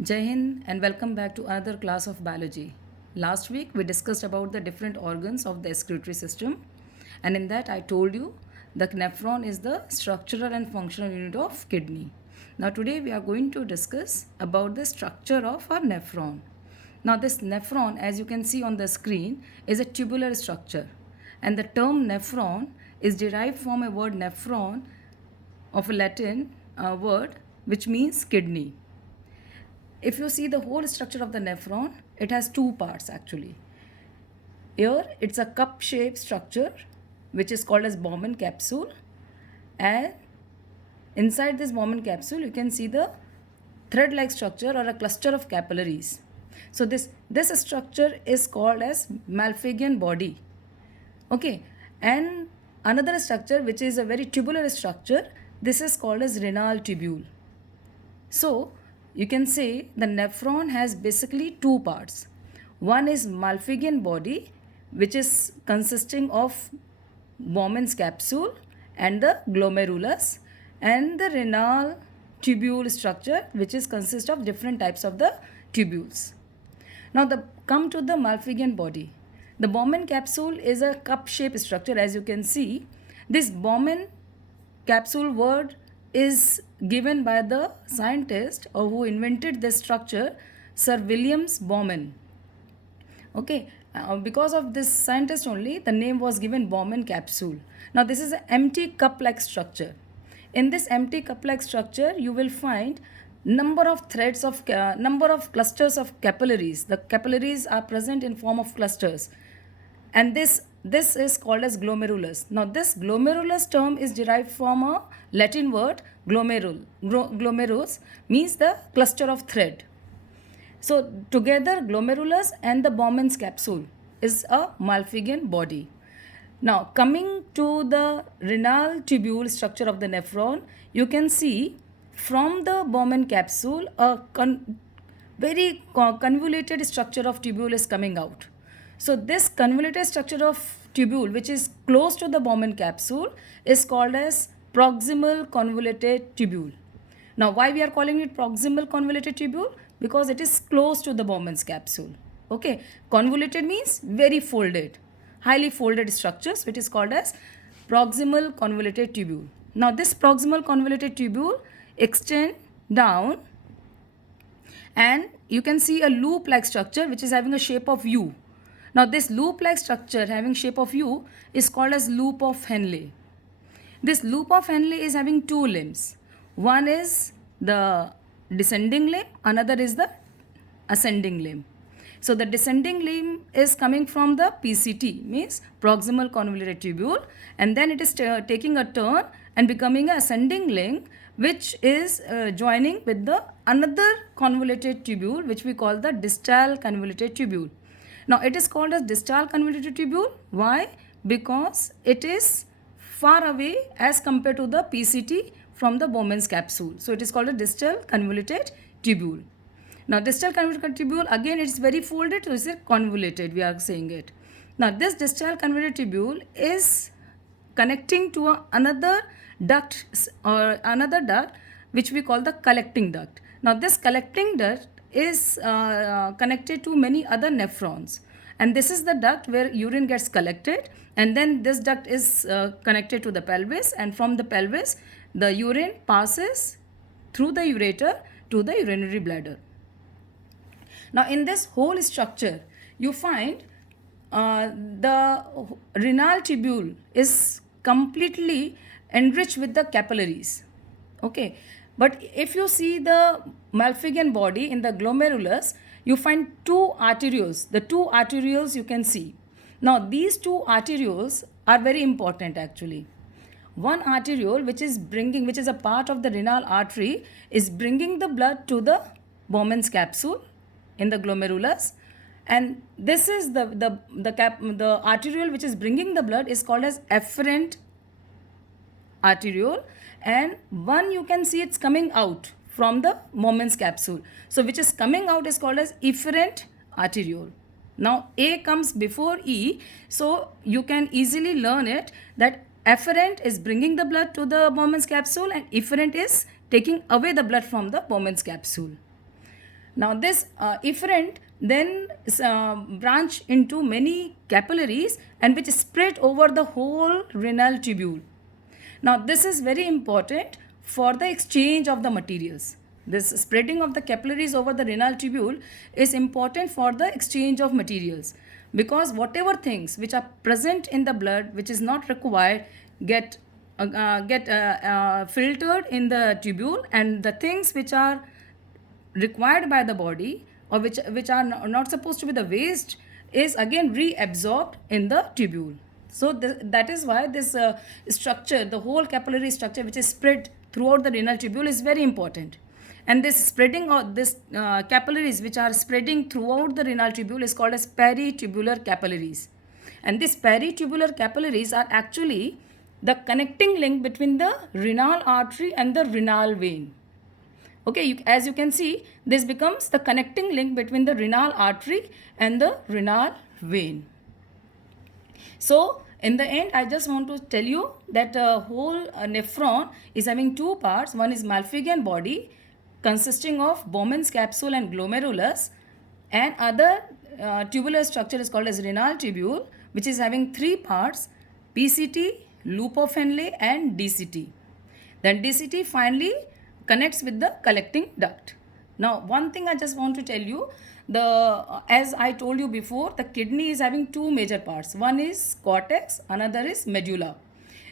Jai Hind and welcome back to another class of biology. Last week we discussed about the different organs of the excretory system, and in that I told you the nephron is the structural and functional unit of kidney. Now today we are going to discuss about the structure of our nephron. Now this nephron, as you can see on the screen, is a tubular structure, and the term nephron is derived from a word nephron of a Latin word which means kidney. If you see the whole structure of the nephron, it has two parts actually. Here it's a cup shaped structure which is called as Bowman capsule, and inside this Bowman capsule you can see the thread like structure or a cluster of capillaries. So this structure is called as Malpighian body. Okay, and another structure which is a very tubular structure, this is called as renal tubule. So you can say the nephron has basically two parts. One is Malpighian body, which is consisting of Bowman's capsule and the glomerulus, and the renal tubule structure, which is consist of different types of the tubules. Now come to the Malpighian body. The Bowman capsule is a cup-shaped structure, as you can see. This Bowman capsule word is given by the scientist or who invented this structure, Sir Williams Bowman. Okay, because of this scientist only, the name was given Bowman capsule. Now this is an empty cup-like structure. In this empty cup-like structure, you will find number of clusters of capillaries. The capillaries are present in form of clusters, and this is called as glomerulus. Now this glomerulus term is derived from a Latin word glomerus means the cluster of thread. So together glomerulus and the Bowman's capsule is a Malpighian body. Now coming to the renal tubule structure of the nephron, you can see from the Bowman capsule a very convoluted structure of tubule is coming out. So this convoluted structure of tubule, which is close to the Bowman capsule, is called as proximal convoluted tubule. Now why we are calling it proximal convoluted tubule? Because it is close to the Bowman's capsule. Okay, convoluted means very folded, highly folded structure. So it is called as proximal convoluted tubule. Now this proximal convoluted tubule extend down, and you can see a loop like structure which is having a shape of U. Now this loop like structure having shape of U is called as loop of Henle. This loop of Henle is having two limbs. One is the descending limb, another is the ascending limb. So the descending limb is coming from the PCT, means proximal convoluted tubule, and then it is taking a turn and becoming an ascending limb, which is joining with the another convoluted tubule, which we call the distal convoluted tubule. Now it is called as distal convoluted tubule. Why? Because it is far away as compared to the PCT from the Bowman's capsule. So it is called a distal convoluted tubule. Now distal convoluted tubule, again it is very folded, so it is convoluted, we are saying it. Now this distal convoluted tubule is connecting to another duct which we call the collecting duct. Now this collecting duct is connected to many other nephrons, and this is the duct where urine gets collected, and then this duct is connected to the pelvis, and from the pelvis the urine passes through the ureter to the urinary bladder. Now in this whole structure you find the renal tubule is completely enriched with the capillaries. Okay, but if you see the Malpighian body in the glomerulus, you find two arterioles. The two arterioles you can see. Now these two arterioles are very important actually. One arteriole which is a part of the renal artery is bringing the blood to the Bowman's capsule in the glomerulus, and this is the arteriole which is bringing the blood is called as efferent arteriole, and one you can see it's coming out from the Bowman's capsule. So which is coming out is called as efferent arteriole. Now A comes before E, so you can easily learn it that efferent is bringing the blood to the Bowman's capsule and efferent is taking away the blood from the Bowman's capsule. Now this efferent then branch into many capillaries and which spread over the whole renal tubule. Now this is very important for the exchange of the materials. This spreading of the capillaries over the renal tubule is important for the exchange of materials, because whatever things which are present in the blood which is not required get filtered in the tubule, and the things which are required by the body, or which are not supposed to be the waste, is again reabsorbed in the tubule. So that is why this structure, the whole capillary structure which is spread throughout the renal tubule, is very important. And this spreading of this capillaries which are spreading throughout the renal tubule is called as peritubular capillaries. And these peritubular capillaries are actually the connecting link between the renal artery and the renal vein. Okay, as you can see, this becomes the connecting link between the renal artery and the renal vein. So in the end, I just want to tell you that whole nephron is having two parts. One is Malpighian body consisting of Bowman's capsule and glomerulus, and other tubular structure is called as renal tubule, which is having three parts: PCT, loop of Henle, and DCT. Then DCT finally connects with the collecting duct. Now one thing I just want to tell you, as I told you before, the kidney is having two major parts. One is cortex, another is medulla.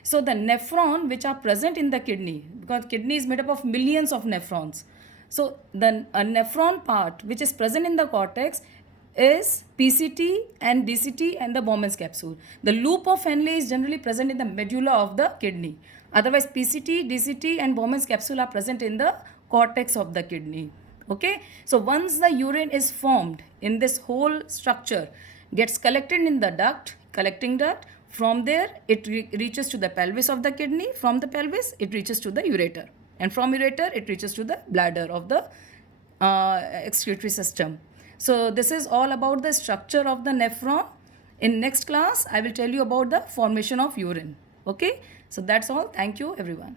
So the nephron which are present in the kidney, because kidney is made up of millions of nephrons. So the nephron part which is present in the cortex is PCT and DCT and the Bowman's capsule. The loop of Henle is generally present in the medulla of the kidney. Otherwise, PCT, DCT and Bowman's capsule are present in the cortex of the kidney. Okay. So once the urine is formed in this whole structure, gets collected in the duct, collecting duct, from there it reaches to the pelvis of the kidney. From the pelvis it reaches to the ureter, and from ureter it reaches to the bladder of the excretory system. So this is all about the structure of the nephron. In next class I will tell you about the formation of urine. Okay, so that's all. Thank you everyone.